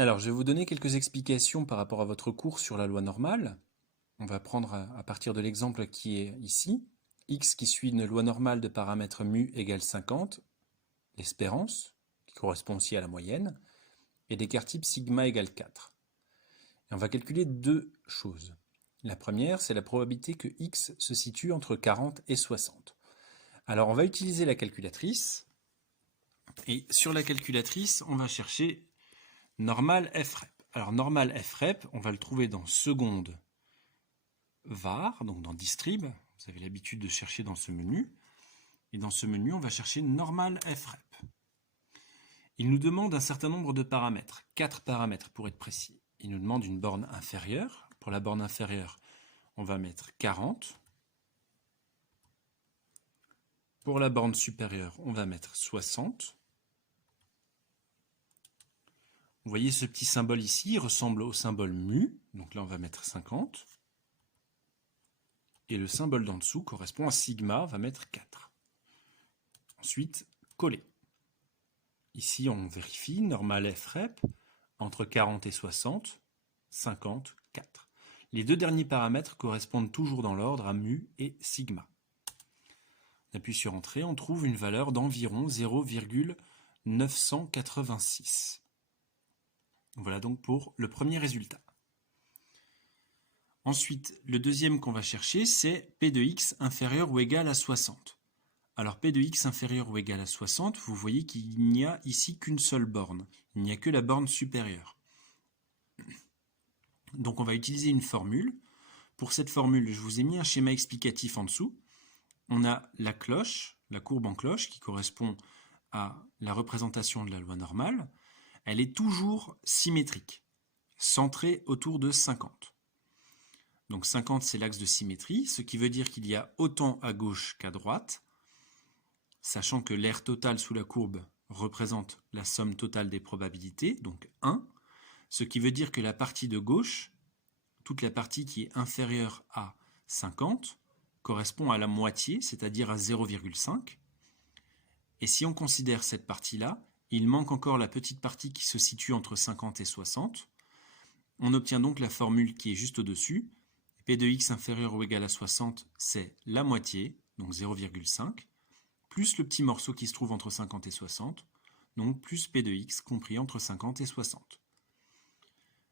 Alors, je vais vous donner quelques explications par rapport à votre cours sur la loi normale. On va prendre à partir de l'exemple qui est ici, x qui suit une loi normale de paramètres mu égale 50, l'espérance, qui correspond aussi à la moyenne, et d'écart type sigma égale 4. Et on va calculer deux choses. La première, c'est la probabilité que x se situe entre 40 et 60. Alors, on va utiliser la calculatrice, et sur la calculatrice, on va chercher normal frep. Alors, normal frep, on va le trouver dans seconde var, donc dans distrib. Vous avez l'habitude de chercher dans ce menu. Et dans ce menu, on va chercher normal frep. Il nous demande un certain nombre de paramètres, 4 paramètres pour être précis. Il nous demande une borne inférieure. Pour la borne inférieure, on va mettre 40. Pour la borne supérieure, on va mettre 60. Vous voyez ce petit symbole ici, il ressemble au symbole mu. Donc là, on va mettre 50. Et le symbole d'en dessous correspond à sigma, on va mettre 4. Ensuite, coller. Ici, on vérifie, normal frep, entre 40 et 60, 50, 4. Les deux derniers paramètres correspondent toujours dans l'ordre à mu et sigma. On appuie sur Entrée, on trouve une valeur d'environ 0,986. Voilà donc pour le premier résultat. Ensuite, le deuxième qu'on va chercher, c'est P de x inférieur ou égal à 60. Alors P de x inférieur ou égal à 60, vous voyez qu'il n'y a ici qu'une seule borne. Il n'y a que la borne supérieure. Donc on va utiliser une formule. Pour cette formule, je vous ai mis un schéma explicatif en dessous. On a la cloche, la courbe en cloche, qui correspond à la représentation de la loi normale. Elle est toujours symétrique, centrée autour de 50. Donc 50, c'est l'axe de symétrie, ce qui veut dire qu'il y a autant à gauche qu'à droite, sachant que l'aire totale sous la courbe représente la somme totale des probabilités, donc 1, ce qui veut dire que la partie de gauche, toute la partie qui est inférieure à 50, correspond à la moitié, c'est-à-dire à 0,5. Et si on considère cette partie-là, il manque encore la petite partie qui se situe entre 50 et 60. On obtient donc la formule qui est juste au-dessus. P de x inférieur ou égal à 60, c'est la moitié, donc 0,5, plus le petit morceau qui se trouve entre 50 et 60, donc plus P de x compris entre 50 et 60.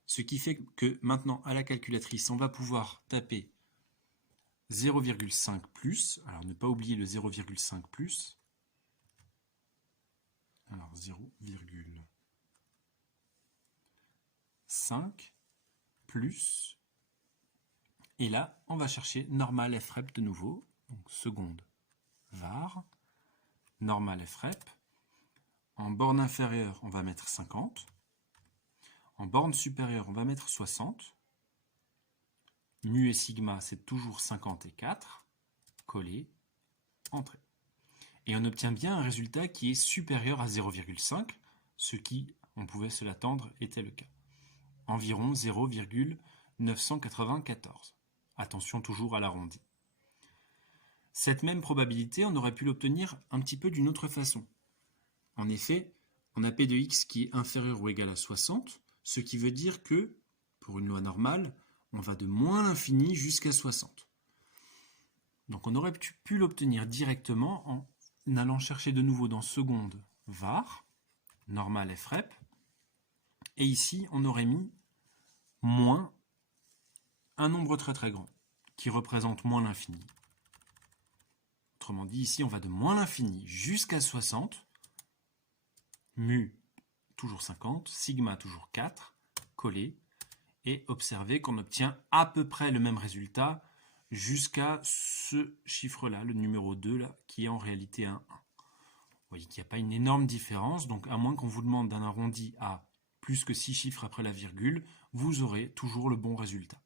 Ce qui fait que maintenant, à la calculatrice, on va pouvoir taper 0,5 plus, alors ne pas oublier le 0,5 plus, alors 0,5 plus, et là, on va chercher normal frep de nouveau, donc seconde var, normal frep. En borne inférieure, on va mettre 50. En borne supérieure, on va mettre 60. Mu et sigma, c'est toujours 50 et 4. Coller, Entrée. Et on obtient bien un résultat qui est supérieur à 0,5, ce qui, on pouvait se l'attendre, était le cas. Environ 0,994. Attention toujours à l'arrondi. Cette même probabilité, on aurait pu l'obtenir un petit peu d'une autre façon. En effet, on a P de x qui est inférieur ou égal à 60, ce qui veut dire que, pour une loi normale, on va de moins l'infini jusqu'à 60. Donc on aurait pu l'obtenir directement en allant chercher de nouveau dans seconde var, normal frep, et ici on aurait mis moins un nombre très très grand, qui représente moins l'infini. Autrement dit, ici on va de moins l'infini jusqu'à 60, mu toujours 50, sigma toujours 4, coller, et observez qu'on obtient à peu près le même résultat jusqu'à ce chiffre-là, le numéro 2, là, qui est en réalité un 1. Vous voyez qu'il n'y a pas une énorme différence, donc à moins qu'on vous demande d'un arrondi à plus que 6 chiffres après la virgule, vous aurez toujours le bon résultat.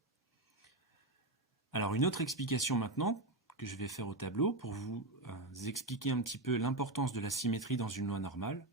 Alors une autre explication maintenant, que je vais faire au tableau, pour vous expliquer un petit peu l'importance de la symétrie dans une loi normale.